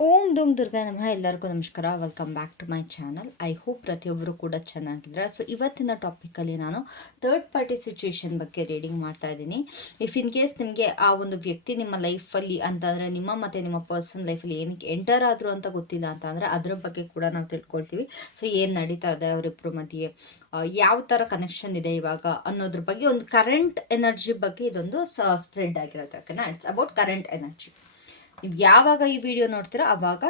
ಓಂ ಧೂಮ್ ದುರ್ಗಾ ನಮಃ. ಎಲ್ಲರಿಗೂ ನಮಸ್ಕಾರ. Welcome back to my channel. I hope ಪ್ರತಿಯೊಬ್ಬರು ಕೂಡ ಚೆನ್ನಾಗಿದ್ದಾರೆ. ಸೊ ಇವತ್ತಿನ ಟಾಪಿಕಲ್ಲಿ ನಾನು ಥರ್ಡ್ ಪಾರ್ಟಿ ಸಿಚುವೇಶನ್ ಬಗ್ಗೆ ರೀಡಿಂಗ್ ಮಾಡ್ತಾ ಇದ್ದೀನಿ. ಇಫ್ ಇನ್ ಕೇಸ್ ನಿಮಗೆ ಆ ಒಂದು ವ್ಯಕ್ತಿ ನಿಮ್ಮ ಲೈಫಲ್ಲಿ ಅಂತಂದರೆ ನಿಮ್ಮ ಮತ್ತು ನಿಮ್ಮ ಪರ್ಸನ್ ಲೈಫಲ್ಲಿ ಏನಕ್ಕೆ ಎಂಟರ್ ಆದರು ಅಂತ ಗೊತ್ತಿಲ್ಲ ಅಂತಂದರೆ ಅದ್ರ ಬಗ್ಗೆ ಕೂಡ ನಾವು ತಿಳ್ಕೊಳ್ತೀವಿ. ಸೊ ಏನು ನಡೀತಾ ಇದೆ ಅವರಿಬ್ಬರ ಮಧ್ಯೆ, ಯಾವ ಥರ ಕನೆಕ್ಷನ್ ಇದೆ ಇವಾಗ ಅನ್ನೋದ್ರ ಬಗ್ಗೆ, ಒಂದು ಕರೆಂಟ್ ಎನರ್ಜಿ ಬಗ್ಗೆ ಇದೊಂದು ಸ್ಪ್ರೆಡ್ ಆಗಿರುತ್ತೆ. ಓಕೆನಾ, ಇಟ್ಸ್ ಅಬೌಟ್ ಕರೆಂಟ್ ಎನರ್ಜಿ. ನೀವು ಯಾವಾಗ ಈ ವಿಡಿಯೋ ನೋಡ್ತೀರೋ ಆವಾಗ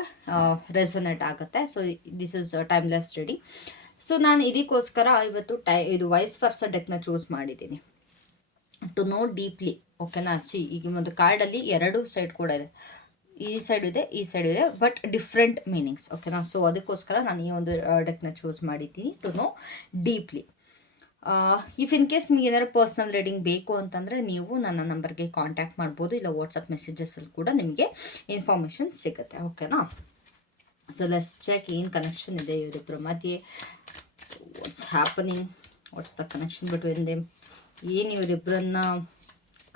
ರೆಸೊನೇಟ್ ಆಗುತ್ತೆ. So this is timeless study. So ನಾನು ಇದಕ್ಕೋಸ್ಕರ ಇವತ್ತು ಇದು ವೈಸ್ ವರ್ಸ ಡೆಕ್ನ ಚೂಸ್ ಮಾಡಿದ್ದೀನಿ ಟು ನೋ ಡೀಪ್ಲಿ. ಓಕೆನಾ, ಈಗ ಒಂದು ಕಾರ್ಡಲ್ಲಿ ಎರಡು ಸೈಡ್ ಕೂಡ ಇದೆ, ಈ ಸೈಡ್ ಇದೆ, ಈ ಸೈಡ್ ಇದೆ, ಬಟ್ ಡಿಫ್ರೆಂಟ್ ಮೀನಿಂಗ್ಸ್. ಓಕೆನಾ, ಸೊ ಅದಕ್ಕೋಸ್ಕರ ನಾನು ಈ ಒಂದು ಡೆಕ್ನ ಚೂಸ್ ಮಾಡಿದ್ದೀನಿ to know deeply. If in case ನಿಮಗೆ ಏನಾದ್ರು ಪರ್ಸ್ನಲ್ ರೀಡಿಂಗ್ ಬೇಕು ಅಂತಂದರೆ ನೀವು ನನ್ನ ನಂಬರ್ಗೆ ಕಾಂಟ್ಯಾಕ್ಟ್ ಮಾಡ್ಬೋದು, ಇಲ್ಲ ವಾಟ್ಸಪ್ ಮೆಸೇಜಸಲ್ಲಿ ಕೂಡ ನಿಮಗೆ ಇನ್ಫಾರ್ಮೇಷನ್ ಸಿಗುತ್ತೆ. ಓಕೆನಾ, ಸೊ ಲೆಟ್ಸ್ ಚೆಕ್ ಏನು ಕನೆಕ್ಷನ್ ಇದೆ ಇವರಿಬ್ಬರ ಮಧ್ಯೆ. What's happening, what's the connection between them, ಏನು ಇವರಿಬ್ಬರನ್ನ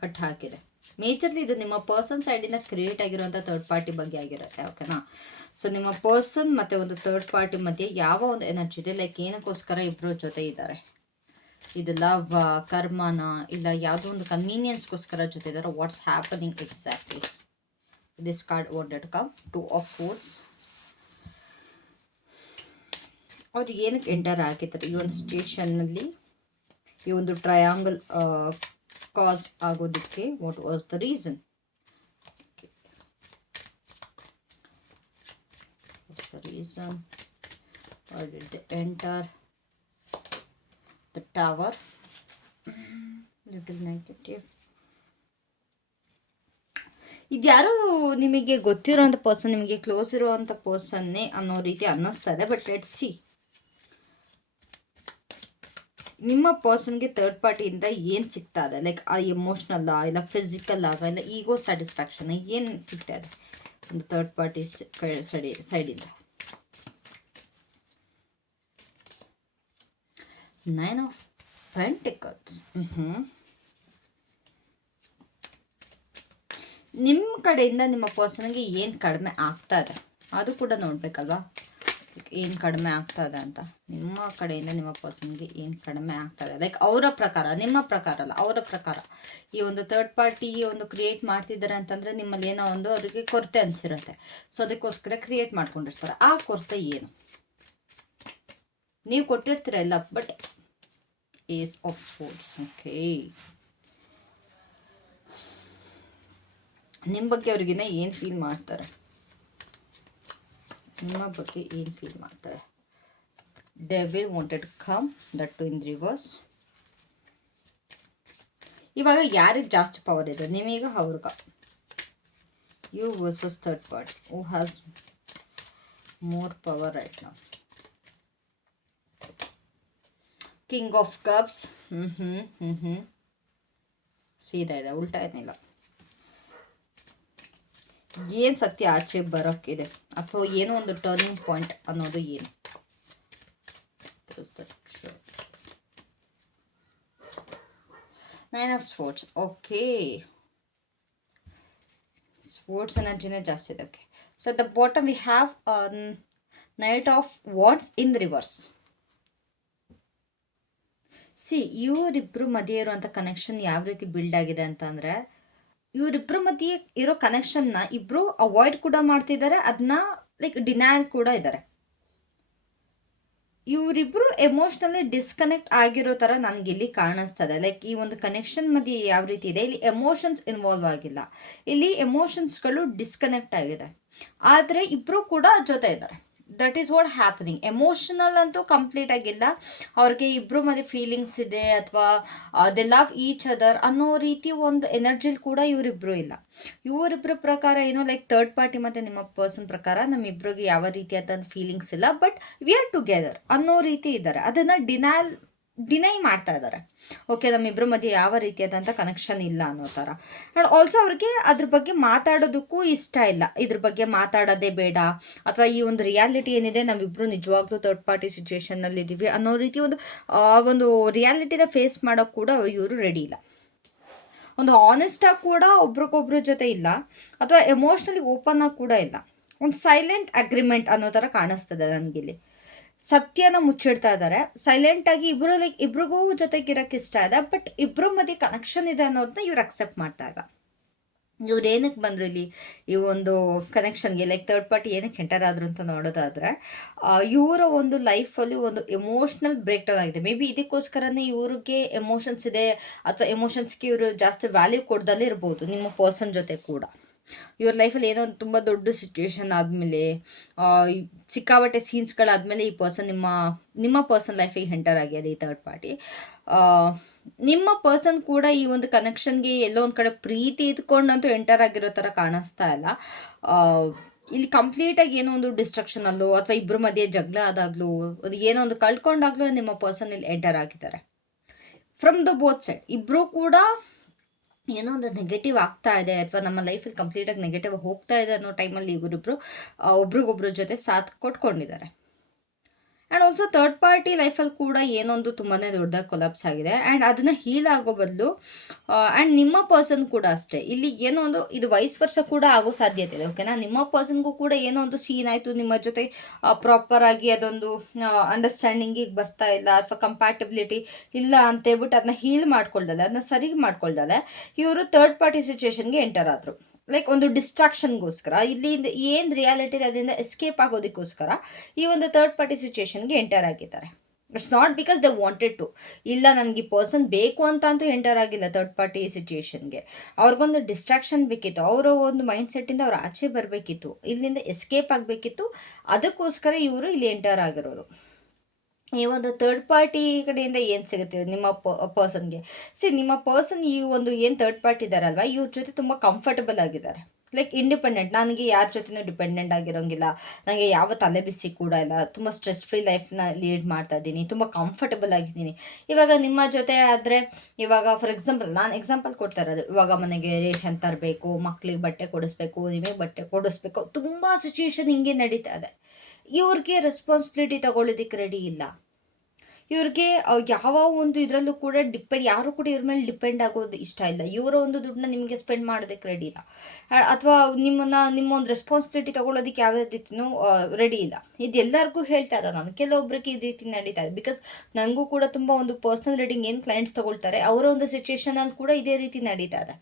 ಕಟ್ ಹಾಕಿದೆ. ಮೇಜರ್ಲಿ ಇದು ನಿಮ್ಮ ಪರ್ಸನ್ ಸೈಡಿಂದ ಕ್ರಿಯೇಟ್ ಆಗಿರುವಂಥ ಥರ್ಡ್ ಪಾರ್ಟಿ ಬಗ್ಗೆ ಆಗಿರುತ್ತೆ. ಓಕೆನಾ, ಸೊ ನಿಮ್ಮ ಪರ್ಸನ್ ಮತ್ತು ಒಂದು ಥರ್ಡ್ ಪಾರ್ಟಿ ಮಧ್ಯೆ ಯಾವ ಒಂದು ಎನರ್ಜಿ ಇದೆ, ಲೈಕ್ ಏನಕ್ಕೋಸ್ಕರ ಇಬ್ಬರ ಜೊತೆ ಇದ್ದಾರೆ, ಇದು ಲವ್, ಕರ್ಮನ, ಇಲ್ಲ ಯಾವುದೋ ಒಂದು ಕನ್ವೀನಿಯನ್ಸ್ಗೋಸ್ಕರ ಜೊತೆ ಇದ್ದಾರೆ. What's happening exactly. This card wanted to come 2 of Swords. ಅವ್ರು ಏನಕ್ಕೆ ಎಂಟರ್ ಆಗಿದ್ದಾರೆ ಈ ಒಂದು ಸಿಚುಯೇಷನ್ನಲ್ಲಿ, ಈ ಒಂದು ಟ್ರಯಾಂಗಲ್ ಕಾಸ್ ಆಗೋದಕ್ಕೆ? What was the reason? Why did they enter? The Tower, little negative. ಇದ್ಯಾರೋ ನಿಮಗೆ ಗೊತ್ತಿರೋಂಥ ಪರ್ಸನ್, ನಿಮಗೆ ಕ್ಲೋಸ್ ಇರುವಂಥ ಪರ್ಸನ್ನೇ ಅನ್ನೋ ರೀತಿ ಅನ್ನಿಸ್ತಾ ಇದೆ. ಬಟ್ ಲೆಟ್ಸ್ ಸಿ, ನಿಮ್ಮ ಪರ್ಸನ್ಗೆ ಥರ್ಡ್ ಪಾರ್ಟಿಯಿಂದ ಏನು ಸಿಗ್ತಾ ಇದೆ, ಲೈಕ್ ಆ ಎಮೋಷ್ನಲ್ ಇಲ್ಲ ಫಿಸಿಕಲ್ ಆಗ ಇಲ್ಲ ಈಗೋ ಸ್ಯಾಟಿಸ್ಫ್ಯಾಕ್ಷನ್ ಏನು ಸಿಗ್ತಾ ಇದೆ ಒಂದು ಥರ್ಡ್ ಪಾರ್ಟಿ ಸೈಡಿಂದ? 9 of Pentacles. ನಿಮ್ಮ ಕಡೆಯಿಂದ ನಿಮ್ಮ ಪರ್ಸನ್ಗೆ ಏನು ಕಡಿಮೆ ಆಗ್ತಾ ಇದೆ ಅದು ಕೂಡ ನೋಡಬೇಕಲ್ವಾ. ಏನು ಕಡಿಮೆ ಆಗ್ತಾ ಇದೆ ಅಂತ ನಿಮ್ಮ ಕಡೆಯಿಂದ ನಿಮ್ಮ ಪರ್ಸನ್ಗೆ ಏನು ಕಡಿಮೆ ಆಗ್ತಾ ಇದೆ, ಲೈಕ್ ಅವರ ಪ್ರಕಾರ, ನಿಮ್ಮ ಪ್ರಕಾರ ಅಲ್ಲ, ಅವರ ಪ್ರಕಾರ. ಈ ಒಂದು ಥರ್ಡ್ ಪಾರ್ಟಿ ಒಂದು ಕ್ರಿಯೇಟ್ ಮಾಡ್ತಿದ್ದಾರೆ ಅಂತಂದರೆ ನಿಮ್ಮಲ್ಲಿ ಏನೋ ಒಂದು ಅವರಿಗೆ ಕೊರತೆ ಅನಿಸಿರುತ್ತೆ. ಸೊ ಅದಕ್ಕೋಸ್ಕರ ಕ್ರಿಯೇಟ್ ಮಾಡ್ಕೊಂಡಿರ್ತಾರೆ. ಆ ಕೊರತೆ ಏನು? ನೀವು ಕೊಟ್ಟಿರ್ತೀರ ಇಲ್ಲ, but Ace of Swords. Okay, ನಿಮ್ಮ ಬಗ್ಗೆ ಅವ್ರಿಗಿನ್ನ ಏನು ಫೀಲ್ ಮಾಡ್ತಾರೆ, ನಿಮ್ಮ ಬಗ್ಗೆ ಏನು ಫೀಲ್ ಮಾಡ್ತಾರೆ? Devil wanted to come, that too in reverse. ಇವಾಗ ಯಾರಿಗೆ ಜಾಸ್ತಿ ಪವರ್ ಇದೆ, ನಿಮೀಗ ಅವ್ರಿಗ? You versus third party, who has more power right now? King of cups. ಸೀದಾ ಇದೆ, ಉಲ್ಟಾ ಏನಿಲ್ಲ. ಏನು ಸತ್ಯ ಆಚೆ ಬರೋಕ್ಕಿದೆ, ಅಥವಾ ಏನೋ ಒಂದು ಟರ್ನಿಂಗ್ ಪಾಯಿಂಟ್ ಅನ್ನೋದು ಏನು? 9 of Swords. ಓಕೆ, ಸ್ಪೋರ್ಟ್ಸ್ ಎನರ್ಜಿನೇ ಜಾಸ್ತಿ ಇದೆ. Okay, so the bottom we have knight of wands in reverse. ಇವರಿಬ್ಬರು ಮಧ್ಯೆ ಇರುವಂಥ ಕನೆಕ್ಷನ್ ಯಾವ ರೀತಿ ಬಿಲ್ಡ್ ಆಗಿದೆ ಅಂತಂದರೆ, ಇವರಿಬ್ಬರ ಮಧ್ಯೆ ಇರೋ ಕನೆಕ್ಷನ್ನ ಇಬ್ಬರು ಅವಾಯ್ಡ್ ಕೂಡ ಮಾಡ್ತಿದ್ದಾರೆ, ಅದನ್ನ ಲೈಕ್ ಡಿನಯಲ್ ಕೂಡ ಇದ್ದಾರೆ. ಇವರಿಬ್ಬರು ಎಮೋಷ್ನಲಿ ಡಿಸ್ಕನೆಕ್ಟ್ ಆಗಿರೋ ಥರ ನನಗಿಲ್ಲಿ ಕಾಣಿಸ್ತದೆ. ಲೈಕ್ ಈ ಒಂದು ಕನೆಕ್ಷನ್ ಮಧ್ಯೆ ಯಾವ ರೀತಿ ಇದೆ, ಇಲ್ಲಿ ಎಮೋಷನ್ಸ್ ಇನ್ವಾಲ್ವ್ ಆಗಿಲ್ಲ, ಇಲ್ಲಿ ಎಮೋಷನ್ಸ್ಗಳು ಡಿಸ್ಕನೆಕ್ಟ್ ಆಗಿದೆ, ಆದರೆ ಇಬ್ಬರು ಕೂಡ ಜೊತೆ ಇದ್ದಾರೆ. That is what happening. Emotional ಅಂತೂ ಕಂಪ್ಲೀಟ್ ಆಗಿಲ್ಲ, ಅವ್ರಿಗೆ ಇಬ್ಬರು ಮಧ್ಯೆ ಫೀಲಿಂಗ್ಸ್ ಇದೆ, ಅಥವಾ ದೆ ಲವ್ ಈಚ್ ಅದರ್ ಅನ್ನೋ ರೀತಿ ಒಂದು ಎನರ್ಜಿಲಿ ಕೂಡ ಇವರಿಬ್ಬರು ಇಲ್ಲ. ಇವರಿಬ್ಬರ ಪ್ರಕಾರ ಏನೋ ಲೈಕ್ ಥರ್ಡ್ ಪಾರ್ಟಿ ಮತ್ತು ನಿಮ್ಮ ಪರ್ಸನ್ ಪ್ರಕಾರ ನಮ್ಮಿಬ್ಬರಿಗೆ ಯಾವ ರೀತಿಯಾದ ಫೀಲಿಂಗ್ಸ್ ಇಲ್ಲ, ಬಟ್ ವಿ ಆರ್ ಟುಗೆದರ್ ಅನ್ನೋ ರೀತಿ ಇದ್ದಾರೆ. ಅದನ್ನು ಡಿನೈ ಮಾಡ್ತಾ ಇದ್ದಾರೆ. ಓಕೆ, ನಮ್ಮಿಬ್ಬರ ಮಧ್ಯೆ ಯಾವ ರೀತಿಯಾದಂಥ ಕನೆಕ್ಷನ್ ಇಲ್ಲ ಅನ್ನೋ ಥರ. ಆ್ಯಂಡ್ ಆಲ್ಸೋ ಅವ್ರಿಗೆ ಅದ್ರ ಬಗ್ಗೆ ಮಾತಾಡೋದಕ್ಕೂ ಇಷ್ಟ ಇಲ್ಲ, ಇದ್ರ ಬಗ್ಗೆ ಮಾತಾಡೋದೇ ಬೇಡ, ಅಥವಾ ಈ ಒಂದು ರಿಯಾಲಿಟಿ ಏನಿದೆ ನಾವಿಬ್ಬರು ನಿಜವಾಗ್ಲೂ ಥರ್ಡ್ ಪಾರ್ಟಿ ಸಿಚುವೇಶನ್ನಲ್ಲಿ ಇದ್ದೀವಿ ಅನ್ನೋ ರೀತಿ ಒಂದು ರಿಯಾಲಿಟಿನ ಫೇಸ್ ಮಾಡೋಕ್ಕೆ ಕೂಡ ಇವರು ರೆಡಿ ಇಲ್ಲ. ಒಂದು ಆನೆಸ್ಟಾಗಿ ಕೂಡ ಒಬ್ರಿಗೊಬ್ರ ಜೊತೆ ಇಲ್ಲ, ಅಥವಾ ಎಮೋಷ್ನಲಿ ಓಪನ್ ಆಗಿ ಕೂಡ ಇಲ್ಲ. ಒಂದು ಸೈಲೆಂಟ್ ಅಗ್ರಿಮೆಂಟ್ ಅನ್ನೋ ಥರ ಕಾಣಿಸ್ತದೆ ನನಗಿಲ್ಲಿ. ಸತ್ಯನ ಮುಚ್ಚಿಡ್ತಾ ಇದ್ದಾರೆ ಸೈಲೆಂಟಾಗಿ. ಇಬ್ಬರು ಲೈಕ್ ಇಬ್ರಿಗೂ ಜೊತೆಗಿರೋಕ್ಕೆ ಇಷ್ಟ ಇದೆ, ಬಟ್ ಇಬ್ಬರ ಮಧ್ಯೆ ಕನೆಕ್ಷನ್ ಇದೆ ಅನ್ನೋದನ್ನ ಇವ್ರು ಅಕ್ಸೆಪ್ಟ್ ಮಾಡ್ತಾ ಇಲ್ಲ. ಇವ್ರು ಏನಕ್ಕೆ ಬಂದರು ಇಲ್ಲಿ ಈ ಒಂದು ಕನೆಕ್ಷನ್ಗೆ, ಲೈಕ್ ಥರ್ಡ್ ಪಾರ್ಟಿ ಏನಕ್ಕೆ ಎಂಟರ್ ಆದರು ಅಂತ ನೋಡೋದಾದರೆ, ಇವರ ಒಂದು ಲೈಫಲ್ಲಿ ಒಂದು ಎಮೋಷ್ನಲ್ ಬ್ರೇಕ್ ಡೌನ್ ಆಗಿದೆ. ಮೇ ಬಿ ಇದಕ್ಕೋಸ್ಕರನೇ ಇವ್ರಿಗೆ ಎಮೋಷನ್ಸ್ ಇದೆ, ಅಥವಾ ಎಮೋಷನ್ಸ್ಗೆ ಇವರು ಜಾಸ್ತಿ ವ್ಯಾಲ್ಯೂ ಕೊಡ್ದಲ್ಲೇ ಇರ್ಬೋದು ನಿಮ್ಮ ಪರ್ಸನ್ ಜೊತೆ ಕೂಡ. ಇವ್ರ ಲೈಫಲ್ಲಿ ಏನೋ ಒಂದು ತುಂಬ ದೊಡ್ಡ ಸಿಚುವೇಶನ್ ಆದಮೇಲೆ, ಸಿಕ್ಕಾಪಟ್ಟೆ ಸೀನ್ಸ್ಗಳಾದಮೇಲೆ ಈ ಪರ್ಸನ್ ನಿಮ್ಮ ಪರ್ಸನ್ ಲೈಫಿಗೆ ಎಂಟರ್ ಆಗ್ಯಾರ ಈ ಥರ್ಡ್ ಪಾರ್ಟಿ. ನಿಮ್ಮ ಪರ್ಸನ್ ಕೂಡ ಈ ಒಂದು ಕನೆಕ್ಷನ್ಗೆ ಎಲ್ಲೋ ಒಂದು ಕಡೆ ಪ್ರೀತಿ ಇದ್ಕೊಂಡಂತೂ ಎಂಟರ್ ಆಗಿರೋ ಥರ ಕಾಣಿಸ್ತಾ ಇಲ್ಲ. ಇಲ್ಲಿ ಕಂಪ್ಲೀಟಾಗಿ ಏನೋ ಒಂದು ಡಿಸ್ಟ್ರಕ್ಷನ್ ಅಲ್ಲೋ ಅಥವಾ ಇಬ್ಬರ ಮಧ್ಯೆ ಜಗಳ ಆದಾಗಲೂ ಏನೋ ಒಂದು ಕಳ್ಕೊಂಡಾಗಲೂ ನಿಮ್ಮ ಪರ್ಸನ್ ಇಲ್ಲಿ ಎಂಟರ್ ಆಗಿದ್ದಾರೆ. ಫ್ರಮ್ ದ ಬೋತ್ ಸೈಡ್ ಇಬ್ಬರೂ ಕೂಡ ಏನೋ ಒಂದು ನೆಗೆಟಿವ್ ಆಗ್ತಾ ಇದೆ, ಅಥವಾ ನಮ್ಮ ಲೈಫಲ್ಲಿ ಕಂಪ್ಲೀಟಾಗಿ ನೆಗೆಟಿವ್ ಹೋಗ್ತಾ ಇದೆ ಅನ್ನೋ ಟೈಮಲ್ಲಿ ಇವರಿಬ್ಬರು ಒಬ್ರಿಗೊಬ್ರ ಜೊತೆ ಸಾಥ್ ಕೊಟ್ಕೊಂಡಿದ್ದಾರೆ. ಆ್ಯಂಡ್ ಆಲ್ಸೋ ಥರ್ಡ್ ಪಾರ್ಟಿ ಲೈಫಲ್ಲಿ ಕೂಡ ಏನೊಂದು ತುಂಬಾ ದೊಡ್ಡದಾಗಿ ಕೊಲಾಪ್ಸ್ ಆಗಿದೆ. ಆ್ಯಂಡ್ ಅದನ್ನು ಹೀಲ್ ಆಗೋ ಬದಲು ಆ್ಯಂಡ್ ನಿಮ್ಮ ಪರ್ಸನ್ ಕೂಡ ಅಷ್ಟೇ, ಇಲ್ಲಿ ಏನೋ ಒಂದು ಇದು ವೈಸ್ ವರ್ಷ ಕೂಡ ಆಗೋ ಸಾಧ್ಯತೆ ಇದೆ. ಓಕೆನಾ, ನಿಮ್ಮ ಪರ್ಸನ್ಗೂ ಕೂಡ ಏನೋ ಒಂದು ಸೀನ್ ಆಯಿತು, ನಿಮ್ಮ ಜೊತೆ ಪ್ರಾಪರಾಗಿ ಅದೊಂದು ಅಂಡರ್ಸ್ಟ್ಯಾಂಡಿಂಗಿಗೆ ಬರ್ತಾ ಇಲ್ಲ, ಅಥವಾ ಕಂಪ್ಯಾಟಬಿಲಿಟಿ ಇಲ್ಲ ಅಂತೇಳ್ಬಿಟ್ಟು ಅದನ್ನ ಹೀಲ್ ಮಾಡ್ಕೊಳ್ದಲ್ಲ, ಅದನ್ನ ಸರಿ ಮಾಡ್ಕೊಳ್ದಲ್ಲ ಇವರು ಥರ್ಡ್ ಪಾರ್ಟಿ ಸಿಚುವೇಶನ್ಗೆ ಎಂಟರ್ ಆದರು. ಲೈಕ್ ಒಂದು ಡಿಸ್ಟ್ರಾಕ್ಷನ್ಗೋಸ್ಕರ, ಇಲ್ಲಿ ಏನು ರಿಯಾಲಿಟಿ ಇದೆ ಅದರಿಂದ ಎಸ್ಕೇಪ್ ಆಗೋದಕ್ಕೋಸ್ಕರ ಈ ಒಂದು ಥರ್ಡ್ ಪಾರ್ಟಿ ಸಿಚುವೇಶನ್ಗೆ ಎಂಟರ್ ಆಗಿದ್ದಾರೆ. It's not because they wanted to. ಇಲ್ಲ ನನಗೆ ಈ ಪರ್ಸನ್ ಬೇಕು ಅಂತ ಅಂತೂ ಎಂಟರ್ ಆಗಿಲ್ಲ ಥರ್ಡ್ ಪಾರ್ಟಿ ಸಿಚುವೇಶನ್ಗೆ. ಅವ್ರಿಗೊಂದು ಡಿಸ್ಟ್ರಾಕ್ಷನ್ ಬೇಕಿತ್ತು, ಅವರ ಒಂದು ಮೈಂಡ್ ಸೆಟ್ಟಿಂದ ಅವ್ರು ಆಚೆ ಬರಬೇಕಿತ್ತು, ಇಲ್ಲಿಂದ ಎಸ್ಕೇಪ್ ಆಗಬೇಕಿತ್ತು. ಅದಕ್ಕೋಸ್ಕರ ಇವರು ಇಲ್ಲಿ ಎಂಟರ್ ಆಗಿರೋದು. ಈ ಒಂದು ಥರ್ಡ್ ಪಾರ್ಟಿ ಕಡೆಯಿಂದ ಏನು ಸಿಗುತ್ತೆ ನಿಮ್ಮ ಪರ್ಸನ್ಗೆ? ನಿಮ್ಮ ಪರ್ಸನ್ ಈ ಒಂದು ಏನು ಥರ್ಡ್ ಪಾರ್ಟಿ ಇದ್ದಾರಲ್ವ, ಇವ್ರ ಜೊತೆ ತುಂಬ ಕಂಫರ್ಟಬಲ್ ಆಗಿದ್ದಾರೆ. ಲೈಕ್ ಇಂಡಿಪೆಂಡೆಂಟ್, ನನಗೆ ಯಾರ ಜೊತೆನೂ ಡಿಪೆಂಡೆಂಟ್ ಆಗಿರೋಂಗಿಲ್ಲ, ನನಗೆ ಯಾವ ತಲೆ ಬಿಸಿ ಕೂಡ ಇಲ್ಲ, ತುಂಬ ಸ್ಟ್ರೆಸ್ ಫ್ರೀ ಲೈಫ್ನ ಲೀಡ್ ಮಾಡ್ತಾ ಇದ್ದೀನಿ, ತುಂಬ ಕಂಫರ್ಟಬಲ್ ಆಗಿದ್ದೀನಿ. ಇವಾಗ ನಿಮ್ಮ ಜೊತೆ ಆದರೆ, ಇವಾಗ ಫಾರ್ ಎಕ್ಸಾಂಪಲ್ ನಾನು ಎಕ್ಸಾಂಪಲ್ ಕೊಡ್ತಾ ಇರೋದು, ಇವಾಗ ಮನೆಗೆ ರೇಷನ್ ತರಬೇಕು, ಮಕ್ಳಿಗೆ ಬಟ್ಟೆ ಕೊಡಿಸ್ಬೇಕು, ನಿಮಗೆ ಬಟ್ಟೆ ಕೊಡಿಸ್ಬೇಕು, ತುಂಬ ಸಿಚುವೇಶನ್ ಹಿಂಗೆ ನಡೀತಾ ಇದೆ. ಇವ್ರಿಗೆ ರೆಸ್ಪಾನ್ಸಿಬಿಲಿಟಿ ತಗೊಳ್ಳೋದಕ್ಕೆ ರೆಡಿ ಇಲ್ಲ. ಇವ್ರಿಗೆ ಯಾವ ಒಂದು ಇದರಲ್ಲೂ ಕೂಡ ಯಾರು ಕೂಡ ಇವ್ರ ಮೇಲೆ ಡಿಪೆಂಡ್ ಆಗೋದು ಇಷ್ಟ ಇಲ್ಲ. ಇವರ ಒಂದು ದುಡ್ಡನ್ನ ನಿಮಗೆ ಸ್ಪೆಂಡ್ ಮಾಡೋದಕ್ಕೆ ರೆಡಿ ಇಲ್ಲ, ಅಥವಾ ನಿಮ್ಮ ಒಂದು ರೆಸ್ಪಾನ್ಸಿಬಿಲಿಟಿ ತೊಗೊಳೋದಕ್ಕೆ ಯಾವುದೇ ರೀತಿಯೂ ರೆಡಿ ಇಲ್ಲ. ಇದು ಎಲ್ಲರಿಗೂ ಹೇಳ್ತಾ ಇದ್ದ ನಾನು. ಕೆಲವೊಬ್ಬರಿಗೆ ಈ ರೀತಿ ನಡೀತಾ ಇದೆ. ಬಿಕಾಸ್ ನನಗೂ ಕೂಡ ತುಂಬ ಒಂದು ಪರ್ಸ್ನಲ್ ರೀಡಿಂಗ್ ಏನು ಕ್ಲೈಂಟ್ಸ್ ತೊಗೊಳ್ತಾರೆ, ಅವರ ಒಂದು ಸಿಚುವೇಶನಲ್ಲಿ ಕೂಡ ಇದೇ ರೀತಿ ನಡೀತಾ ಇದೆ.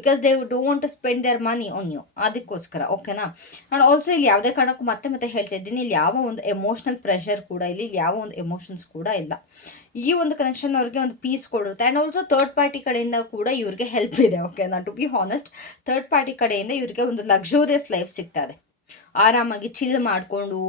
Because they don't to spend their money on you, ಅದಕ್ಕೋಸ್ಕರ. ಓಕೆನಾ. ಆ್ಯಂಡ್ ಆಲ್ಸೋ ಇಲ್ಲಿ ಯಾವುದೇ ಕಾರಣಕ್ಕೂ ಮತ್ತೆ ಹೇಳ್ತಾ ಇದ್ದೀನಿ, ಇಲ್ಲಿ ಯಾವ ಒಂದು ಎಮೋಷ್ನಲ್ ಪ್ರೆಷರ್ ಕೂಡ ಇಲ್ಲಿ ಯಾವ ಒಂದು ಎಮೋಷನ್ಸ್ ಕೂಡ ಇಲ್ಲ. ಈ ಒಂದು ಕನೆಕ್ಷನ್ ಅವ್ರಿಗೆ ಒಂದು ಪೀಸ್ ಕೊಡುತ್ತೆ. ಆ್ಯಂಡ್ ಆಲ್ಸೋ ಥರ್ಡ್ ಪಾರ್ಟಿ ಕಡೆಯಿಂದ ಕೂಡ ಇವ್ರಿಗೆ ಹೆಲ್ಪ್ ಇದೆ. ಓಕೆನಾ, to be honest, third party ಕಡೆಯಿಂದ ಇವ್ರಿಗೆ ಒಂದು ಲಕ್ಸುರಿಯಸ್ ಲೈಫ್ ಸಿಗ್ತಾ ಇದೆ. ಆರಾಮಾಗಿ ಚಿಲ್ ಮಾಡಿಕೊಂಡು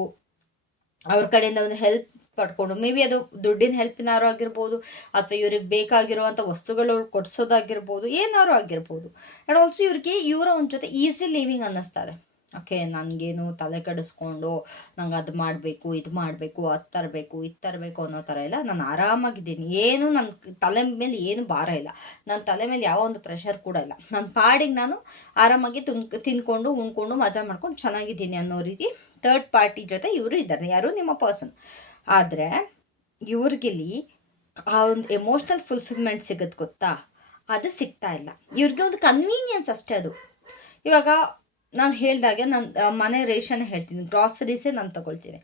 ಅವ್ರ ಕಡೆಯಿಂದ ಒಂದು ಹೆಲ್ಪ್ ಪಡ್ಕೊಂಡು, ಮೇ ಬಿ ಅದು ದುಡ್ಡಿನ ಹೆಲ್ಪಿನಾರು ಆಗಿರ್ಬೋದು, ಅಥವಾ ಇವ್ರಿಗೆ ಬೇಕಾಗಿರುವಂಥ ವಸ್ತುಗಳು ಕೊಡಿಸೋದಾಗಿರ್ಬೋದು, ಏನಾರು ಆಗಿರ್ಬೋದು. ಆ್ಯಂಡ್ ಆಲ್ಸೋ ಇವ್ರಿಗೆ ಇವರ ಒಂದು ಜೊತೆ ಈಸಿ ಲಿವಿಂಗ್ ಅನ್ನಿಸ್ತಾ ಇದೆ. ಓಕೆ, ನನಗೇನು ತಲೆ ಕೆಡಿಸ್ಕೊಂಡು ನಂಗೆ ಅದು ಮಾಡಬೇಕು, ಇದು ಮಾಡಬೇಕು, ಅದು ತರಬೇಕು, ಇದು ತರಬೇಕು ಅನ್ನೋ ಥರ ಇಲ್ಲ. ನಾನು ಆರಾಮಾಗಿದ್ದೀನಿ, ಏನು ನನ್ನ ತಲೆ ಮೇಲೆ ಏನು ಭಾರ ಇಲ್ಲ, ನನ್ನ ತಲೆ ಮೇಲೆ ಯಾವ ಒಂದು ಪ್ರೆಷರ್ ಕೂಡ ಇಲ್ಲ. ನನ್ನ ಪಾಡಿಗೆ ನಾನು ಆರಾಮಾಗಿ ತಿನ್ಕೊಂಡು ಉಣ್ಕೊಂಡು ಮಜಾ ಮಾಡ್ಕೊಂಡು ಚೆನ್ನಾಗಿದ್ದೀನಿ ಅನ್ನೋ ರೀತಿ ಥರ್ಡ್ ಪಾರ್ಟಿ ಜೊತೆ ಇವರು ಇದ್ದಾರೆ. ಯಾರು? ನಿಮ್ಮ ಪರ್ಸನ್. ಆದರೆ ಇವ್ರಿಗಿಲ್ಲಿ ಆ ಒಂದು ಎಮೋಷ್ನಲ್ ಫುಲ್ಫಿಲ್ಮೆಂಟ್ ಸಿಗೋದು ಗೊತ್ತಾ, ಅದು ಸಿಗ್ತಾ ಇಲ್ಲ. ಇವ್ರಿಗೆ ಒಂದು ಕನ್ವೀನಿಯನ್ಸ್ ಅಷ್ಟೇ ಅದು. ಇವಾಗ ನಾನು ಹೇಳಿದಾಗೆ ನಾನು ಮನೆ ರೇಷನ್ ಹೇಳ್ತೀನಿ, ಗ್ರಾಸರೀಸೇ ನಾನು ತೊಗೊಳ್ತೀನಿ.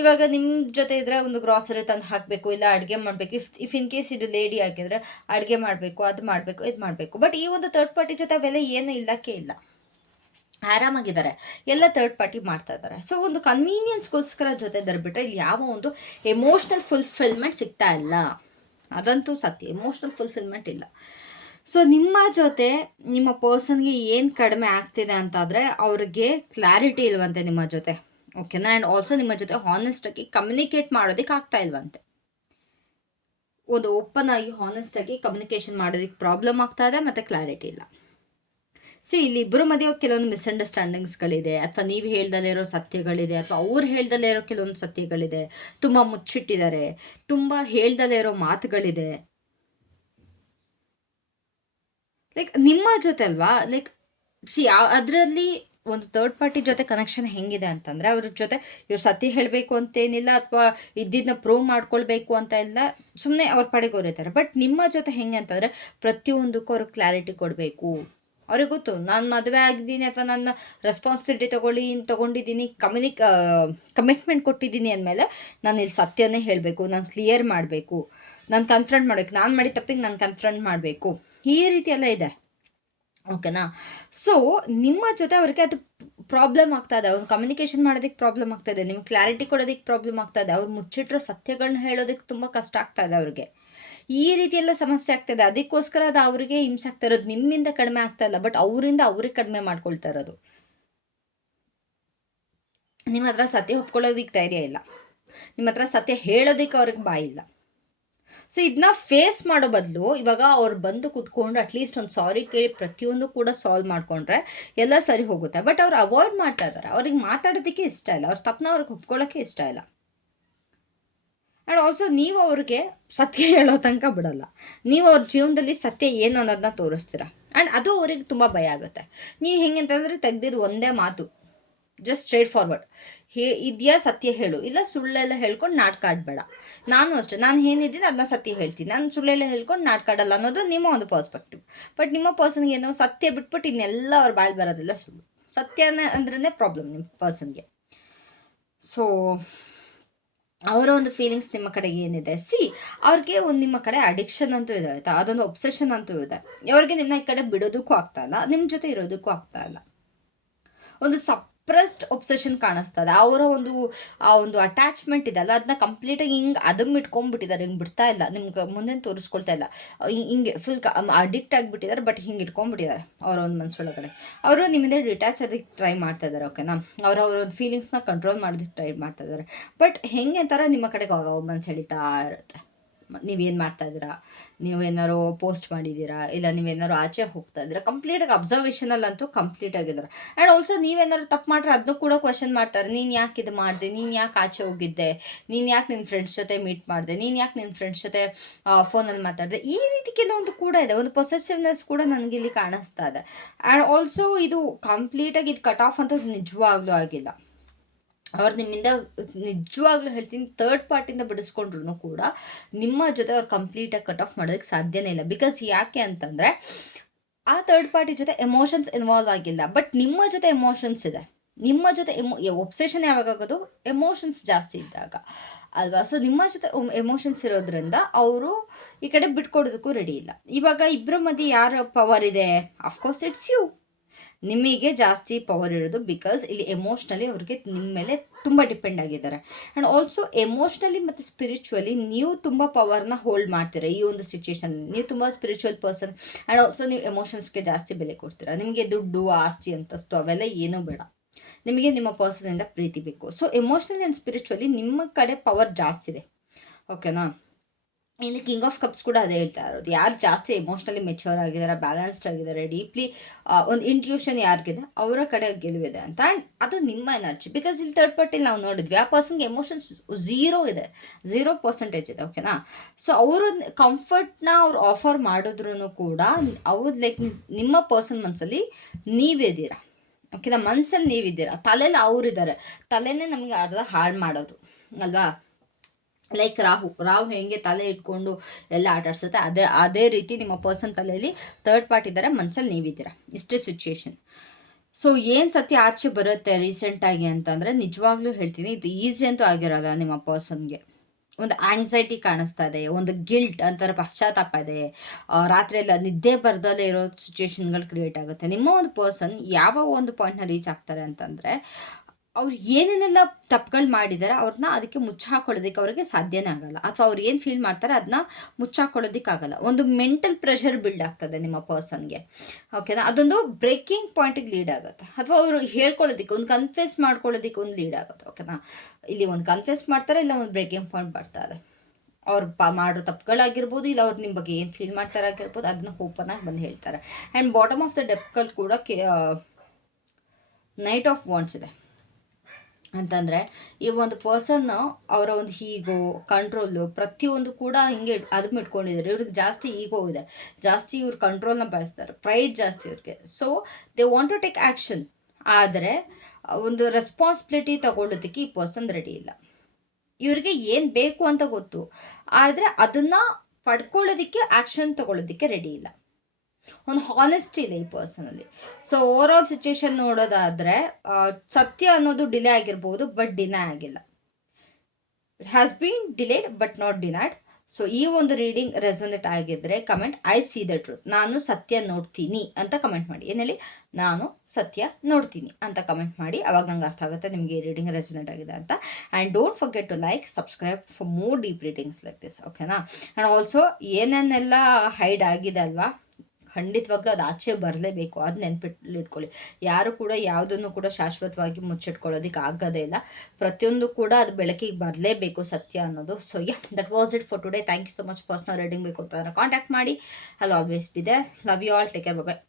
ಇವಾಗ ನಿಮ್ಮ ಜೊತೆ ಇದ್ದರೆ ಒಂದು ಗ್ರಾಸರಿ ತಂದು ಹಾಕಬೇಕು, ಇಲ್ಲ ಅಡುಗೆ ಮಾಡಬೇಕು. ಇಫ್ ಇನ್ ಕೇಸ್ ಇದು ಲೇಡಿ ಆಗಿದ್ರೆ ಅಡುಗೆ ಮಾಡಬೇಕು, ಅದು ಮಾಡಬೇಕು, ಇದು ಮಾಡಬೇಕು. ಬಟ್ ಈ ಒಂದು ಥರ್ಡ್ ಪಾರ್ಟಿ ಜೊತೆ ಅವೆಲ್ಲ ಏನೂ ಇಲ್ಲಕ್ಕೆ ಇಲ್ಲ, ಆರಾಮಾಗಿದ್ದಾರೆ, ಎಲ್ಲ ಥರ್ಡ್ ಪಾರ್ಟಿ ಮಾಡ್ತಾ ಇದ್ದಾರೆ. ಸೊ ಒಂದು ಕನ್ವೀನಿಯನ್ಸ್ಗೋಸ್ಕರ ಜೊತೆ ಬಿಟ್ಟರೆ ಇಲ್ಲಿ ಯಾವ ಒಂದು ಎಮೋಷ್ನಲ್ ಫುಲ್ಫಿಲ್ಮೆಂಟ್ ಸಿಗ್ತಾ ಇಲ್ಲ, ಅದಂತೂ ಸತ್ಯ. ಎಮೋಷ್ನಲ್ ಫುಲ್ಫಿಲ್ಮೆಂಟ್ ಇಲ್ಲ. ಸೊ ನಿಮ್ಮ ಜೊತೆ ನಿಮ್ಮ ಪರ್ಸನ್ಗೆ ಏನು ಕಡಿಮೆ ಆಗ್ತಿದೆ ಅಂತಾದರೆ, ಅವ್ರಿಗೆ ಕ್ಲಾರಿಟಿ ಇಲ್ವಂತೆ ನಿಮ್ಮ ಜೊತೆ. ಓಕೆನಾ. ಆ್ಯಂಡ್ ಆಲ್ಸೋ ನಿಮ್ಮ ಜೊತೆ ಹಾನೆಸ್ಟಾಗಿ ಕಮ್ಯುನಿಕೇಟ್ ಮಾಡೋದಕ್ಕೆ ಆಗ್ತಾ ಇಲ್ವಂತೆ. ಒಂದು ಓಪನ್ ಆಗಿ ಹಾನೆಸ್ಟಾಗಿ ಕಮ್ಯುನಿಕೇಷನ್ ಮಾಡೋದಕ್ಕೆ ಪ್ರಾಬ್ಲಮ್ ಆಗ್ತಾ ಇದೆ, ಮತ್ತು ಕ್ಲಾರಿಟಿ ಇಲ್ಲ. ಇಲ್ಲಿ ಇಬ್ಬರು ಮಧ್ಯೆ ಕೆಲವೊಂದು ಮಿಸ್ಅಂಡರ್ಸ್ಟ್ಯಾಂಡಿಂಗ್ಸ್ಗಳಿದೆ, ಅಥವಾ ನೀವು ಹೇಳ್ದಲ್ಲೇ ಇರೋ ಸತ್ಯಗಳಿದೆ, ಅಥವಾ ಅವ್ರು ಹೇಳ್ದಲ್ಲೇ ಇರೋ ಕೆಲವೊಂದು ಸತ್ಯಗಳಿದೆ. ತುಂಬ ಮುಚ್ಚಿಟ್ಟಿದ್ದಾರೆ, ತುಂಬ ಹೇಳ್ದಲ್ಲೇ ಇರೋ ಮಾತುಗಳಿದೆ. ಲೈಕ್ ನಿಮ್ಮ ಜೊತೆ ಅಲ್ವಾ, ಲೈಕ್ ಅದರಲ್ಲಿ ಒಂದು ಥರ್ಡ್ ಪಾರ್ಟಿ ಜೊತೆ ಕನೆಕ್ಷನ್ ಹೆಂಗಿದೆ ಅಂತಂದರೆ, ಅವ್ರ ಜೊತೆ ಇವ್ರು ಸತ್ಯ ಹೇಳಬೇಕು ಅಂತೇನಿಲ್ಲ, ಅಥವಾ ಇದ್ದಿದ್ದನ್ನ ಪ್ರೂವ್ ಮಾಡ್ಕೊಳ್ಬೇಕು ಅಂತ ಇಲ್ಲ, ಸುಮ್ಮನೆ ಅವ್ರ ಪಡೆಗೆ ಅವ್ರು ಇರ್ತಾರೆ. ಬಟ್ ನಿಮ್ಮ ಜೊತೆ ಹೆಂಗೆ ಅಂತಂದರೆ, ಪ್ರತಿಯೊಂದಕ್ಕೂ ಅವ್ರಿಗೆ ಕ್ಲಾರಿಟಿ ಕೊಡಬೇಕು, ಅವ್ರಿಗೆ ಗೊತ್ತು ನಾನು ಮದುವೆ ಆಗಿದ್ದೀನಿ ಅಥವಾ ನನ್ನ ರೆಸ್ಪಾನ್ಸಿಬಿಲಿಟಿ ತೊಗೊಂಡಿದ್ದೀನಿ, ಕಮಿಟ್ಮೆಂಟ್ ಕೊಟ್ಟಿದ್ದೀನಿ ಅಂದಮೇಲೆ ನಾನು ಇಲ್ಲಿ ಸತ್ಯನೇ ಹೇಳಬೇಕು, ನಾನು ಕ್ಲಿಯರ್ ಮಾಡಬೇಕು, ನಾನು ಕನ್ಫ್ರಂಟ್ ಮಾಡಬೇಕು, ನಾನು ಮಾಡಿದ ತಪ್ಪಿಗೆ ನಾನು ಕನ್ಫ್ರಂಟ್ ಮಾಡಬೇಕು, ಈ ರೀತಿ ಎಲ್ಲ ಇದೆ. ಓಕೆನಾ? ಸೊ ನಿಮ್ಮ ಜೊತೆ ಅವ್ರಿಗೆ ಅದು ಪ್ರಾಬ್ಲಮ್ ಆಗ್ತಾ ಇದೆ, ಅವ್ರು ಕಮ್ಯುನಿಕೇಷನ್ ಮಾಡೋದಕ್ಕೆ ಪ್ರಾಬ್ಲಮ್ ಆಗ್ತಾ ಇದೆ, ನಿಮ್ಗೆ ಕ್ಲಾರಿಟಿ ಕೊಡೋದಕ್ಕೆ ಪ್ರಾಬ್ಲಮ್ ಆಗ್ತಾ ಇದೆ, ಅವ್ರು ಮುಚ್ಚಿಟ್ಟಿರೋ ಸತ್ಯಗಳನ್ನ ಹೇಳೋದಕ್ಕೆ ತುಂಬ ಕಷ್ಟ ಆಗ್ತಾ ಇದೆ ಅವ್ರಿಗೆ. ಈ ರೀತಿ ಎಲ್ಲ ಸಮಸ್ಯೆ ಆಗ್ತಾಯಿದೆ. ಅದಕ್ಕೋಸ್ಕರ ಅದು ಅವರಿಗೆ ಹಿಂಸೆ ಆಗ್ತಾ ಇರೋದು. ನಿಮ್ಮಿಂದ ಕಡಿಮೆ ಆಗ್ತಾ ಇಲ್ಲ, ಬಟ್ ಅವರಿಂದ ಅವ್ರಿಗೆ ಕಡಿಮೆ ಮಾಡ್ಕೊಳ್ತಾ ಇರೋದು. ನಿಮ್ಮ ಹತ್ರ ಸತ್ಯ ಒಪ್ಕೊಳ್ಳೋದಕ್ಕೆ ಧೈರ್ಯ ಇಲ್ಲ, ನಿಮ್ಮ ಹತ್ರ ಸತ್ಯ ಹೇಳೋದಕ್ಕೆ ಅವ್ರಿಗೆ ಬಾಯಿಲ್ಲ. ಸೊ ಇದನ್ನ ಫೇಸ್ ಮಾಡೋ ಬದಲು ಇವಾಗ ಅವ್ರು ಬಂದು ಕೂತ್ಕೊಂಡು ಅಟ್ಲೀಸ್ಟ್ ಒಂದು ಸಾರಿ ಕೇಳಿ ಪ್ರತಿಯೊಂದು ಕೂಡ ಸಾಲ್ವ್ ಮಾಡಿಕೊಂಡ್ರೆ ಎಲ್ಲ ಸರಿ ಹೋಗುತ್ತೆ. ಬಟ್ ಅವ್ರು ಅವಾಯ್ಡ್ ಮಾಡ್ತಾ ಇದ್ದಾರೆ, ಅವ್ರಿಗೆ ಮಾತಾಡೋದಕ್ಕೆ ಇಷ್ಟ ಇಲ್ಲ, ಅವ್ರ ತಪ್ಪನ್ನ ಅವ್ರಿಗೆ ಒಪ್ಕೊಳ್ಳೋಕ್ಕೆ ಇಷ್ಟ ಇಲ್ಲ. ಆ್ಯಂಡ್ ಆಲ್ಸೋ ನೀವು ಅವ್ರಿಗೆ ಸತ್ಯ ಹೇಳೋ ತನಕ ಬಿಡೋಲ್ಲ, ನೀವು ಅವ್ರ ಜೀವನದಲ್ಲಿ ಸತ್ಯ ಏನು ಅನ್ನೋದನ್ನ ತೋರಿಸ್ತೀರ. ಆ್ಯಂಡ್ ಅದು ಅವ್ರಿಗೆ ತುಂಬ ಭಯ ಆಗುತ್ತೆ. ನೀವು ಹೆಂಗೆ ಅಂತಂದರೆ ತೆಗ್ದಿದ್ದು ಒಂದೇ ಮಾತು, ಜಸ್ಟ್ ಸ್ಟ್ರೇಟ್ ಫಾರ್ವರ್ಡ್ ಇದೆಯಾ ಸತ್ಯ ಹೇಳು, ಇಲ್ಲ ಸುಳ್ಳೆಲ್ಲ ಹೇಳ್ಕೊಂಡು ನಾಟಕ ಆಡಬೇಡ. ನಾನು ಅಷ್ಟೇ, ನಾನು ಏನಿದ್ದೀನಿ ಅದನ್ನ ಸತ್ಯ ಹೇಳ್ತೀನಿ, ನಾನು ಸುಳ್ಳೆಲ್ಲ ಹೇಳ್ಕೊಂಡು ನಾಟಕ ಆಡಲ್ಲ ಅನ್ನೋದು ನಿಮ್ಮ ಒಂದು ಪರ್ಸ್ಪೆಕ್ಟಿವ್. ಬಟ್ ನಿಮ್ಮ ಪರ್ಸನ್ಗೆ ಏನೋ ಸತ್ಯ ಬಿಟ್ಬಿಟ್ಟು ಇನ್ನೆಲ್ಲ ಅವ್ರ ಬಾಯಲ್ಲಿ ಬರೋದಿಲ್ಲ ಸುಳ್ಳು. ಸತ್ಯನೇ ಅಂದ್ರೇ ಪ್ರಾಬ್ಲಮ್ ನಿಮ್ಮ ಪರ್ಸನ್ಗೆ. ಸೊ ಅವರ ಒಂದು ಫೀಲಿಂಗ್ಸ್ ನಿಮ್ಮ ಕಡೆಗೆ ಏನಿದೆ, ಅವ್ರಿಗೆ ಒಂದು ನಿಮ್ಮ ಕಡೆ ಅಡಿಕ್ಷನ್ ಅಂತೂ ಇದೆ ಆಯಿತಾ, ಅದೊಂದು ಒಬ್ಸೆಷನ್ ಅಂತೂ ಇದೆ. ಅವ್ರಿಗೆ ನಿಮ್ಮನ್ನ ಈ ಕಡೆ ಬಿಡೋದಕ್ಕೂ ಆಗ್ತಾ ಇಲ್ಲ, ನಿಮ್ಮ ಜೊತೆ ಇರೋದಕ್ಕೂ ಆಗ್ತಾ ಇಲ್ಲ. ಒಂದು ಸಪ್ರೆಸ್ಡ್ ಒಬ್ಸೆಷನ್ ಕಾಣಿಸ್ತದೆ. ಅವರ ಆ ಒಂದು ಅಟ್ಯಾಚ್ಮೆಂಟ್ ಇದೆಲ್ಲ ಅದನ್ನ ಕಂಪ್ಲೀಟಾಗಿ ಹಿಂಗೆ ಅದನ್ನು ಇಟ್ಕೊಂಡ್ಬಿಟ್ಟಿದ್ದಾರೆ, ಹಿಂಗೆ ಬಿಡ್ತಾ ಇಲ್ಲ, ನಿಮ್ಗೆ ಮುಂದೆ ತೋರಿಸ್ಕೊಳ್ತಾ ಇಲ್ಲ, ಹಿಂಗೆ ಫುಲ್ ಅಡಿಕ್ಟ್ ಆಗಿಬಿಟ್ಟಿದ್ದಾರೆ. ಬಟ್ ಹಿಂಗೆ ಇಟ್ಕೊಂಡ್ಬಿಟ್ಟಿದ್ದಾರೆ ಅವರ ಒಂದು ಮನಸ್ಸೊಳಗಡೆ. ಅವರು ನಿಮ್ಮಿಂದ ಡಿಟ್ಯಾಚ್ ಅದಕ್ಕೆ ಟ್ರೈ ಮಾಡ್ತಾ ಇದ್ದಾರೆ. ಓಕೆನಾ? ಅವರ ಒಂದು ಫೀಲಿಂಗ್ಸ್ನ ಕಂಟ್ರೋಲ್ ಮಾಡೋದಕ್ಕೆ ಟ್ರೈ ಮಾಡ್ತಾ ಇದ್ದಾರೆ. ಬಟ್ ಹೆಂಗೆ ಅಂತಾರೆ, ನಿಮ್ಮ ಕಡೆಗೆ ಮನಸ್ಸು ಎಳಿತಾ ಇರುತ್ತೆ. ನೀವೇನು ಮಾಡ್ತಾಯಿದ್ದೀರಾ, ನೀವೇನಾರು ಪೋಸ್ಟ್ ಮಾಡಿದ್ದೀರಾ, ಇಲ್ಲ ನೀವೇನಾರು ಆಚೆ ಹೋಗ್ತಾ ಇದ್ದೀರಾ, ಕಂಪ್ಲೀಟಾಗಿ ಅಬ್ಸರ್ವೇಷನಲ್ಲಂತೂ ಕಂಪ್ಲೀಟಾಗಿದ್ದಾರೆ. ಆ್ಯಂಡ್ ಆಲ್ಸೋ ನೀವೇನಾದ್ರು ತಪ್ಪು ಮಾಡ್ರೆ ಅದನ್ನು ಕೂಡ ಕ್ವಶನ್ ಮಾಡ್ತಾರೆ. ನೀನು ಯಾಕೆ ಇದು ಮಾಡಿದೆ, ನೀನು ಯಾಕೆ ಆಚೆ ಹೋಗಿದ್ದೆ, ನೀನು ಯಾಕೆ ನಿನ್ನ ಫ್ರೆಂಡ್ಸ್ ಜೊತೆ ಮೀಟ್ ಮಾಡಿದೆ, ನೀನು ಯಾಕೆ ನಿನ್ನ ಫ್ರೆಂಡ್ಸ್ ಜೊತೆ ಫೋನಲ್ಲಿ ಮಾತಾಡಿದೆ, ಈ ರೀತಿ ಕೆಲವೊಂದು ಕೂಡ ಇದೆ. ಒಂದು ಪೊಸೆಸಿವ್ನೆಸ್ ಕೂಡ ನನಗಿಲ್ಲಿ ಕಾಣಿಸ್ತಾ ಇದೆ. ಆ್ಯಂಡ್ ಆಲ್ಸೋ ಇದು ಕಂಪ್ಲೀಟಾಗಿ ಇದು ಕಟ್ ಆಫ್ ಅಂತ ನಿಜವಾಗ್ಲೂ ಆಗಿಲ್ಲ. ಅವ್ರು ನಿಮ್ಮಿಂದ ನಿಜವಾಗ್ಲೂ ಹೇಳ್ತೀನಿ, ಥರ್ಡ್ ಪಾರ್ಟಿಯಿಂದ ಬಿಡಿಸ್ಕೊಂಡ್ರು ಕೂಡ ನಿಮ್ಮ ಜೊತೆ ಅವ್ರು ಕಂಪ್ಲೀಟಾಗಿ ಕಟ್ ಆಫ್ ಮಾಡೋದಕ್ಕೆ ಸಾಧ್ಯನೇ ಇಲ್ಲ. ಬಿಕಾಸ್ ಯಾಕೆ ಅಂತಂದರೆ ಆ ಥರ್ಡ್ ಪಾರ್ಟಿ ಜೊತೆ ಎಮೋಷನ್ಸ್ ಇನ್ವಾಲ್ವ್ ಆಗಿಲ್ಲ, ಬಟ್ ನಿಮ್ಮ ಜೊತೆ ಎಮೋಷನ್ಸ್ ಇದೆ. ನಿಮ್ಮ ಜೊತೆ ಒಬ್ಸೆಷನ್ ಯಾವಾಗ ಆಗೋದು, ಎಮೋಷನ್ಸ್ ಜಾಸ್ತಿ ಇದ್ದಾಗ ಅಲ್ವಾ? ಸೊ ನಿಮ್ಮ ಜೊತೆ ಎಮೋಷನ್ಸ್ ಇರೋದ್ರಿಂದ ಅವರು ಈ ಕಡೆ ಬಿಟ್ಕೊಡೋದಕ್ಕೂ ರೆಡಿ ಇಲ್ಲ. ಇವಾಗ ಇಬ್ಬರ ಮಧ್ಯೆ ಯಾರ ಪವರ್ ಇದೆ? Of course it's you. ನಿಮಗೆ ಜಾಸ್ತಿ ಪವರ್ ಇರೋದು. ಬಿಕಾಸ್ ಇಲ್ಲಿ ಎಮೋಷ್ನಲಿ ಅವ್ರಿಗೆ ನಿಮ್ಮ ಮೇಲೆ ತುಂಬ ಡಿಪೆಂಡ್ ಆಗಿದ್ದಾರೆ. ಆ್ಯಂಡ್ ಆಲ್ಸೋ ಎಮೋಷ್ನಲಿ ಮತ್ತು ಸ್ಪಿರಿಚುವಲಿ ನೀವು ತುಂಬ ಪವರ್ನ ಹೋಲ್ಡ್ ಮಾಡ್ತೀರಾ. ಈ ಒಂದು ಸಿಚುವೇಶನಲ್ಲಿ ನೀವು ತುಂಬ ಸ್ಪಿರಿಚುವಲ್ ಪರ್ಸನ್. ಆ್ಯಂಡ್ ಆಲ್ಸೋ ನೀವು ಎಮೋಷನ್ಸ್ಗೆ ಜಾಸ್ತಿ ಬೆಲೆ ಕೊಡ್ತೀರಾ. ನಿಮಗೆ ದುಡ್ಡು, ಆಸ್ತಿ, ಅಂತಸ್ತು ಅವೆಲ್ಲ ಏನೂ ಬೇಡ, ನಿಮಗೆ ನಿಮ್ಮ ಪರ್ಸನಿಂದ ಪ್ರೀತಿ ಬೇಕು. ಸೊ ಎಮೋಷ್ನಲಿ ಆ್ಯಂಡ್ ಸ್ಪಿರಿಚುವಲಿ ನಿಮ್ಮ ಕಡೆ ಪವರ್ ಜಾಸ್ತಿ ಇದೆ. ಓಕೆನಾ? ಇಲ್ಲಿ ಕಿಂಗ್ ಆಫ್ ಕಪ್ಸ್ ಕೂಡ ಅದೇ ಹೇಳ್ತಾ ಇರೋದು. ಯಾರು ಜಾಸ್ತಿ ಎಮೋಷ್ನಲಿ ಮೆಚ್ಯೂರ್ ಆಗಿದ್ದಾರೆ, ಬ್ಯಾಲೆನ್ಸ್ಡ್ ಆಗಿದ್ದಾರೆ, ಡೀಪ್ಲಿ ಒಂದು ಇಂಟ್ಯೂಷನ್ ಯಾರಿಗಿದೆ ಅವರ ಕಡೆ ಗೆಲುವಿದೆ ಅಂತ. ಆ್ಯಂಡ್ ಅದು ನಿಮ್ಮ ಎನರ್ಜಿ. ಬಿಕಾಸ್ ಇಲ್ಲಿ ಥರ್ಡ್ ಪಾರ್ಟಿಲಿ ನಾವು ನೋಡಿದ್ವಿ, ಆ ಪರ್ಸನ್ಗೆ ಎಮೋಷನ್ಸ್ 0 ಇದೆ, 0% ಇದೆ. ಓಕೆನಾ? ಸೊ ಅವರು ಕಂಫರ್ಟ್ನ ಅವ್ರು ಆಫರ್ ಮಾಡಿದ್ರು ಕೂಡ ಅವ್ರು ಲೈಕ್ ನಿಮ್ಮ ಪರ್ಸನ್ ಮನಸ್ಸಲ್ಲಿ ನೀವಿದ್ದೀರಾ. ಓಕೆನಾ? ಮನಸ್ಸಲ್ಲಿ ನೀವಿದ್ದೀರಾ, ತಲೆಯಲ್ಲಿ ಅವರಿದ್ದಾರೆ. ತಲೆನೇ ನಮಗೆ ಅರ್ಧ ಹಾಳು ಮಾಡೋದು ಅಲ್ವಾ? ಲೈಕ್ ರಾಹು ಹೆಂಗೆ ತಲೆ ಇಟ್ಕೊಂಡು ಎಲ್ಲ ಆಟಾಡ್ಸುತ್ತೆ, ಅದೇ ರೀತಿ ನಿಮ್ಮ ಪರ್ಸನ್ ತಲೆಯಲ್ಲಿ ಥರ್ಡ್ ಪಾರ್ಟಿ ಇದ್ದಾರೆ, ಮನಸ್ಸಲ್ಲಿ ನೀವಿದ್ದೀರಾ. ಇಷ್ಟೇ ಸಿಚುಯೇಷನ್. ಸೊ ಏನು ಸತ್ಯ ಆಚೆ ಬರುತ್ತೆ ರೀಸೆಂಟಾಗಿ ಅಂತಂದರೆ, ನಿಜವಾಗ್ಲೂ ಹೇಳ್ತೀನಿ, ಇದು ಈಸಿ ಅಂತೂ ಆಗಿರೋಲ್ಲ. ನಿಮ್ಮ ಪರ್ಸನ್ಗೆ ಒಂದು ಆಂಗ್ಸೈಟಿ ಕಾಣಿಸ್ತಾ ಇದೆ, ಒಂದು ಗಿಲ್ಟ್ ಅಂತಾರೆ, ಪಶ್ಚಾತ್ತಾಪ ಇದೆ, ರಾತ್ರಿ ಎಲ್ಲ ನಿದ್ದೆ ಬರ್ದಲ್ಲೇ ಇರೋ ಸಿಚುವೇಶನ್ಗಳು ಕ್ರಿಯೇಟ್ ಆಗುತ್ತೆ. ನಿಮ್ಮ ಒಂದು ಪರ್ಸನ್ ಯಾವ ಒಂದು ಪಾಯಿಂಟ್ನ ರೀಚ್ ಆಗ್ತಾರೆ ಅಂತಂದರೆ, ಅವ್ರು ಏನೇನೆಲ್ಲ ತಪ್ಪುಗಳು ಮಾಡಿದ್ದಾರೆ ಅವ್ರನ್ನ ಅದಕ್ಕೆ ಮುಚ್ಚಾಕೊಳ್ಳೋದಕ್ಕೆ ಅವ್ರಿಗೆ ಸಾಧ್ಯನೇ ಆಗಲ್ಲ. ಅಥವಾ ಅವ್ರು ಏನು ಫೀಲ್ ಮಾಡ್ತಾರೆ ಅದನ್ನ ಮುಚ್ಚಾಕೊಳ್ಳೋದಕ್ಕಾಗಲ್ಲ. ಒಂದು ಮೆಂಟಲ್ ಪ್ರೆಷರ್ ಬಿಲ್ಡ್ ಆಗ್ತದೆ ನಿಮ್ಮ ಪರ್ಸನ್ಗೆ. ಓಕೆನಾ? ಅದೊಂದು ಬ್ರೇಕಿಂಗ್ ಪಾಯಿಂಟಿಗೆ ಲೀಡ್ ಆಗುತ್ತೆ. ಅಥವಾ ಅವರು ಹೇಳ್ಕೊಳ್ಳೋದಕ್ಕೆ, ಒಂದು ಕನ್ಫ್ಯೂಸ್ ಮಾಡ್ಕೊಳ್ಳೋದಕ್ಕೆ ಒಂದು ಲೀಡ್ ಆಗುತ್ತೆ. ಓಕೆನಾ? ಇಲ್ಲಿ ಒಂದು ಕನ್ಫ್ಯೂಸ್ ಮಾಡ್ತಾರೆ, ಇಲ್ಲ ಒಂದು ಬ್ರೇಕಿಂಗ್ ಪಾಯಿಂಟ್ ಬರ್ತಾರೆ. ಅವ್ರು ಮಾಡೋ ತಪ್ಪುಗಳಾಗಿರ್ಬೋದು, ಇಲ್ಲ ಅವ್ರು ನಿಮ್ಮ ಬಗ್ಗೆ ಏನು ಫೀಲ್ ಮಾಡ್ತಾರೆ ಆಗಿರ್ಬೋದು, ಅದನ್ನ ಓಪನ್ ಆಗಿ ಬಂದು ಹೇಳ್ತಾರೆ. ಆ್ಯಂಡ್ ಬಾಟಮ್ ಆಫ್ ದ ಡೆಪ್ಗಳು ಕೂಡ ನೈಟ್ ಆಫ್ ವಾಂಡ್ಸ್ ಇದೆ. ಅಂತಂದರೆ ಈ ಒಂದು ಪರ್ಸನ್ ಅವರ ಒಂದು ಈಗೋ, ಕಂಟ್ರೋಲು ಪ್ರತಿಯೊಂದು ಕೂಡ ಹಿಂಗೆ ಅದನ್ನ ಇಟ್ಕೊಂಡಿದ್ದಾರೆ. ಇವ್ರಿಗೆ ಜಾಸ್ತಿ ಈಗೋ ಇದೆ, ಜಾಸ್ತಿ ಇವ್ರು ಕಂಟ್ರೋಲ್ನ ಬಯಸ್ತಾರೆ, ಪ್ರೈಡ್ ಜಾಸ್ತಿ ಇವ್ರಿಗೆ. So they want to take action. ಆದರೆ ಒಂದು ರೆಸ್ಪಾನ್ಸಿಬಿಲಿಟಿ ತಗೊಳ್ಳೋದಕ್ಕೆ ಈ ಪರ್ಸನ್ ರೆಡಿ ಇಲ್ಲ. ಇವ್ರಿಗೆ ಏನು ಬೇಕು ಅಂತ ಗೊತ್ತು, ಆದರೆ ಅದನ್ನು ಪಡ್ಕೊಳ್ಳೋದಕ್ಕೆ ಆ್ಯಕ್ಷನ್ ತಗೊಳ್ಳೋದಕ್ಕೆ ರೆಡಿ ಇಲ್ಲ. ಒಂದು ಹಾನೆಸ್ಟಿ ಇದೆ ಈ ಪರ್ಸನಲ್ಲಿ. ಸೊ ಓವರ್ ಆಲ್ ಸಿಚುವೇಶನ್ ನೋಡೋದಾದರೆ ಸತ್ಯ ಅನ್ನೋದು ಡಿಲೇ ಆಗಿರ್ಬೋದು, ಬಟ್ ಡಿನೈ ಆಗಿಲ್ಲ. It has been delayed but not denied. So ಈ ಒಂದು ರೀಡಿಂಗ್ ರೆಸೊನೇಟ್ ಆಗಿದ್ರೆ comment I C the truth, ನಾನು ಸತ್ಯ ನೋಡ್ತೀನಿ ಅಂತ ಕಮೆಂಟ್ ಮಾಡಿ. ಏನೇಳಿ, ನಾನು ಸತ್ಯ ನೋಡ್ತೀನಿ ಅಂತ ಕಮೆಂಟ್ ಮಾಡಿ. ಅವಾಗ ನಂಗೆ ಅರ್ಥ ಆಗುತ್ತೆ ನಿಮಗೆ ಈ ರೀಡಿಂಗ್ ರೆಸೊನೇಟ್ ಆಗಿದೆ ಅಂತ. And don't forget to like, subscribe for more deep readings like this, ಓಕೆನಾ. ಆ್ಯಂಡ್ ಆಲ್ಸೋ ಏನೇನೆಲ್ಲ ಹೈಡ್ ಆಗಿದೆ ಅಲ್ವಾ, ಖಂಡಿತವಾಗ್ಲೂ ಅದು ಆಚೆ ಬರಲೇಬೇಕು, ಅದು ನೆನ್ಪಿಟ್ಲಿಟ್ಕೊಳ್ಳಿ. ಯಾರು ಕೂಡ ಯಾವುದನ್ನು ಕೂಡ ಶಾಶ್ವತವಾಗಿ ಮುಚ್ಚಿಟ್ಕೊಳ್ಳೋದಕ್ಕೆ ಆಗೋದೇ ಇಲ್ಲ. ಪ್ರತಿಯೊಂದು ಕೂಡ ಅದು ಬೆಳಕಿಗೆ ಬರಲೇಬೇಕು ಸತ್ಯ ಅನ್ನೋದು. So that was it for today. Thank you so much. Personal reading ಬೇಕು ಅಂತ ಕಾಂಟ್ಯಾಕ್ಟ್ ಮಾಡಿ. I will always be there. Love you all. Take care. Bye.